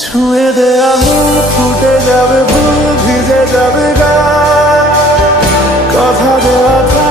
ছুঁয়ে দে আঙুল ফুটে যাবে ফুল ভিজে যাবে গা কথা দেওয়া